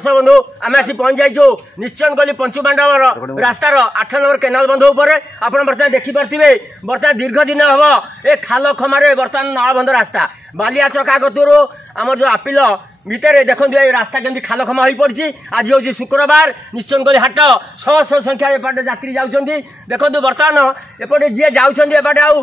बंधु आम आसी पहुंच जाइए निश्चय गली पंचुपांडवर रास्तार 8 नंबर केनाल बंध उपर आप बर्तमान देखिपे बर्तमान दीर्घ दिन हम ए खाल खमारे बर्तमान नलबंध रास्ता बालिया चका गतुर आम जो आपिल भितर देखो ये रास्ता केमती खाल खमा हो पड़ी। आज हूँ शुक्रवार निश्चय गली हाट शह शह संख्या एपटे यात्री जाऊँगी देखो बर्तमान एपटे जी जापटे आउ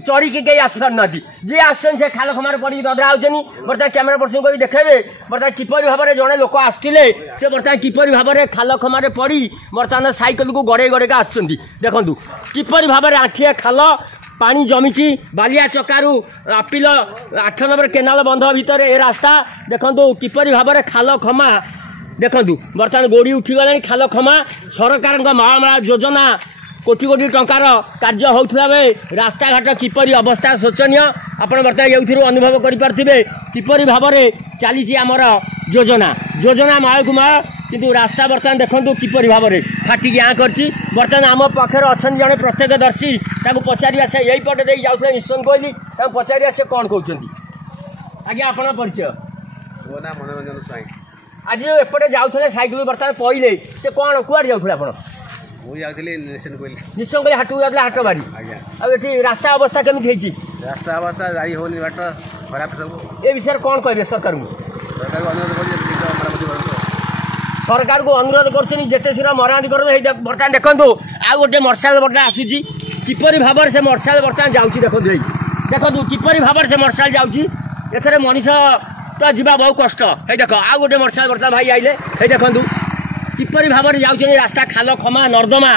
चढ़ी कई आसी पार जी आसन से खाल खमार पड़ी ददरा होनी बर्तमान कैमेरा पर्सन को भी देखेबे बर्तमान किपरि भाव में जड़े लोक आसते से बर्तमान किपरि भाव में खाल खमार पड़ी बर्तमान साइकेल को गड़े गड़े आसुँच देखूँ किपरि भाव में आठिए खाल पानी जमीची बालिया चकारु आपिल 8 नंबर केनाल बंध भितर ए रास्ता देखो किपरि भाव में खाल खमा देखु बर्तमान गोड़ी उठीगला खाल खमा सरकार महामाला योजना कोटी कोटी टंकार कार्य होता बेले रास्ता घाट किपरि अवस्था शोचनीय आपड़ बर्तमान ये अनुभव करें किपरि भाव में चली आमर योजना योजना मायकु माय किंतु रास्ता बर्तमान देखो किपरि भाव में फाटिकी आँ कर बर्तमान आम पाखे अच्छा जड़े प्रत्यक्षदर्शी पचारिया से यही पटे दे जाऊे निश्चय कहली पचारिया से कौन कहते आज्ञा आप परिचय मनोरंजन स्वाई आज जो एपटे जाऊे सैकेल बर्तमान पहिले से कौन कुआड़े जाऊे आप निश्चय कहली हाट जाते हाट बाड़ी आठी रास्ता अवस्था केमी रास्ता अवस्था गाड़ी होनी बाट खराब सब ए विषय कौन कहे सरकार सरकार को अनुरोध करते शीघ्र मरामती कर बर्तमान देखो आउ गोटे मोटरसाइकेल बर्तमान आसूसी किपरि भाव से मोटरसाइकेल बर्तमान जाऊँगी देखो देखो किपरि भाव से मोटरसाइकेल जाऊँगी एथरे मनीष तो जीवा बहुत कष्ट है देख आउ गोटे मोटरसाइकेल बर्तमान भाई आइले है देखूँ किपरि भाव में जाऊँच रास्ता खाल खमा नर्दमा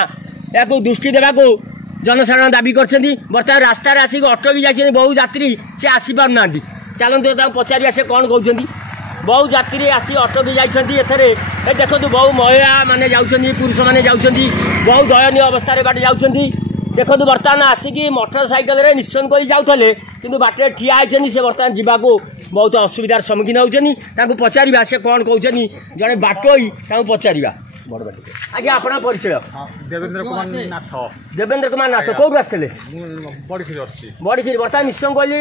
या दृष्टि देवा जनसाधारण दाबी कर बर्तमान रास्तार आसिक अटकी जाइए बहु यात्री से आसी पार ना चलते पचारिया से कौन कहते बहु यात्री आसी अटकी जाइए देखो बहु महिला माने जाउछंदी पुरुष माने जाउछंदी बहु दयनीय अवस्था बाटे जाउछंदी देखो बर्तमान आसिकी मोटरसाइकेल रे निश्चय कर जाऊे कि बाटे ठिया होती से बर्तमान जावाक बहुत असुविधार सम्मुखीन होती पचार से कौन कहते जड़े बाटोई पचार आज्ञा आप परिचय देवेंद्र कुमार नाथ देवेंद्र कुमार नाथ कौट आसते बड़ी बर्तमान निश्चय कहली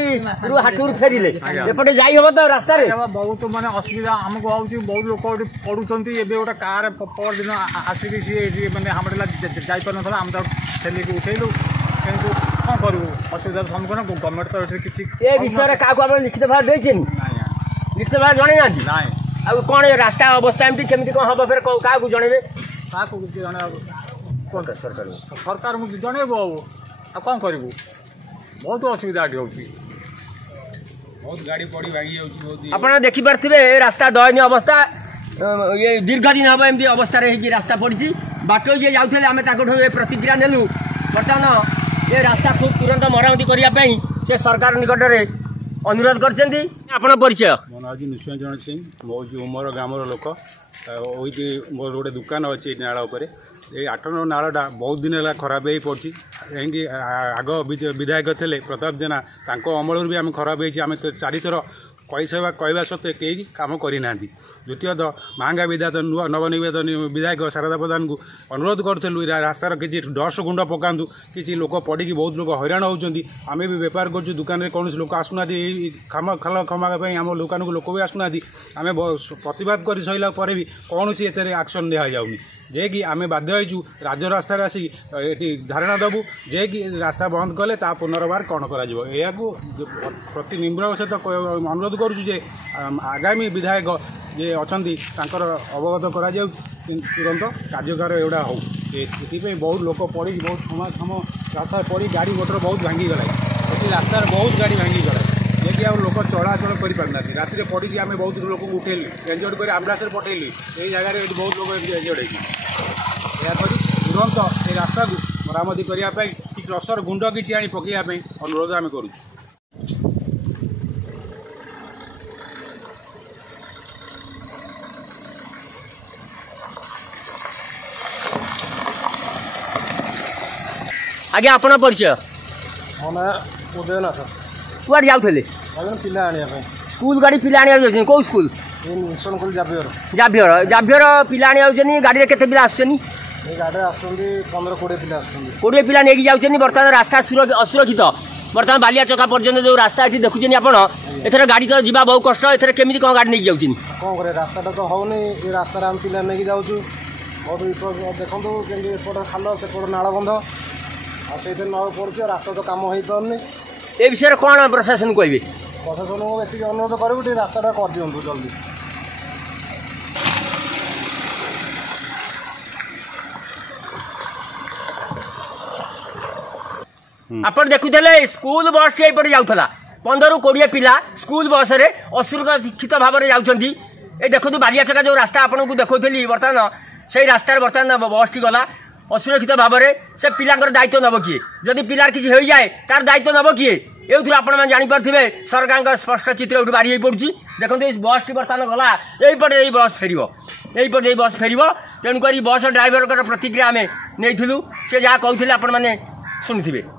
हाटू फेरिले एपटे जाई हम तो रास्ता बहुत माने असुविधा आमको आउची बहुत लोक पड़ुचंती एबे गोटे कार पर दिन आसिक सी माने हमला जाई पर नथला हम तो ठेली को उठेलु किंतु कौन करू असुविधार सम्मुखीन गवर्नमेंट तो एठी किछि ए विषय का लिखित भाव देछिन लिखित भाव जणे ना नाही आ कौन रास्ता अवस्था एमती केमती कौन हम फिर क्या जनइबे क्या सरकार मुझे जनइबू आ कौन करूँ बहुत असुविधा बहुत गाड़ी पड़ी भांगी आप देखिपे रास्ता दयनीय अवस्था ये दीर्घ दिन हम एमती अवस्था रास्ता पड़ी बाट जी जाते आम प्रतिक्रिया नेलु बर्तमान ये रास्ता खूब तुरंत मरामती करने से सरकार निकट में अनुरोध कर परिचय मनोज निश्चय जन सिंह मोर ग्रामर लोक मोर गोटे दुकान अच्छी नाला ये 8 नंबर नालाटा बहुत दिन है खराब हो पड़ी कहीं आग विधायक थे प्रताप जेना अमल भी आम खराब होम 4 थर कहवा सत्वे कई कम करना द्वितीय महंगा विधायक नवनिर्वाचित विधायक शारदा प्रधान को अनुरोध करूँ रास्तार किसी डस्ट गुंड पकातु किसी लोक पड़ी बहुत लोग हैरान होती आम भी बेपार कर दुकान में कौन लोक आसुना खाम खाल खमापी आम दुकान को लोक भी आसुना आम प्रतिवाद कर सैला भी कौन सी एक्शन नि जे कि आम बाध्य होइछु राज्य रास्ता आसिक धारणा दबु जे कि रास्ता बंद कले ता पुनर्बार कौन करा प्रति निम्र सहित अनुरोध करुछु जे आगामी विधायक जे अच्छी अवगत करा तुरंत कार्यकार एवढा हो बहुत लोक पड़ी बहुत समय रास्ता पड़ी गाड़ी मोटर बहुत भांगी गला रास्तार बहुत गाड़ी भांगी गला जे कि लोक चलाचल करना रात पड़ी आम बहुत लोक उठेलु एंजॉय कर आम्बुलांस पठेलु यही जगह बहुत लोग एंजॉय होती तुरंत ये रास्ता को मरामती करने कि रसर गुंड किसी आनी पकड़ापी अनुरोध आम करूँ। आज्ञा आप परिचय उदयनाथ कुआड़े जाते पिला आने स्कूल गाड़ी पिला आने कौ स्कूल जाभियर जाभियर पिला आने गाड़ी केते पिला आसुछनी गाड़ी आसुछनी 15-20 पिला आसुछनी 20 पिला नेकी जाउछनी बर्तमान रास्ता असुरक्षित बर्तमान बालिया चका पर्यटन जो रास्ता ये देखुं आप एथर गाड़ी तो जावा बहुत कष्ट एथर केमी कौन गाड़ी नहीं जाऊँ कौन करे रास्ता तो होनी ये रास्ता आम पिला नहीं जाऊँ बहुत विपद देखो केमती एपट खाल सेपट नाल बंध आते न पड़े रास्ता तो कम हो पारनी ए विषय कौन प्रशासन को कहे प्रशासन को ये अनुरोध करूँ रास्ता कर दिंतु जल्दी आप देखुले स्कूल बस टी यपटे जाऊला 15-20 पिला स्कूल बस रे असुरक्षित भाव में जाऊँच ये देखो बालिया चका जो रास्ता आपको देखी बर्तमान से रास्तार बर्तमान बस टी गला असुरक्षित भाव में से पिलांर दायित्व नब किए जदि पिलार किसी हो जाए तार दायित्व नब किए ये जापे सरकार स्पष्ट चित्र ये बाहरी पड़ी देखो बस टी बर्तमान गला यहीपटे बस फेर यहीपटे बस फेर तेणुक बस ड्राइवर प्रतिक्रिया आम नहीं सी जहाँ कहते आपने शुणुवे।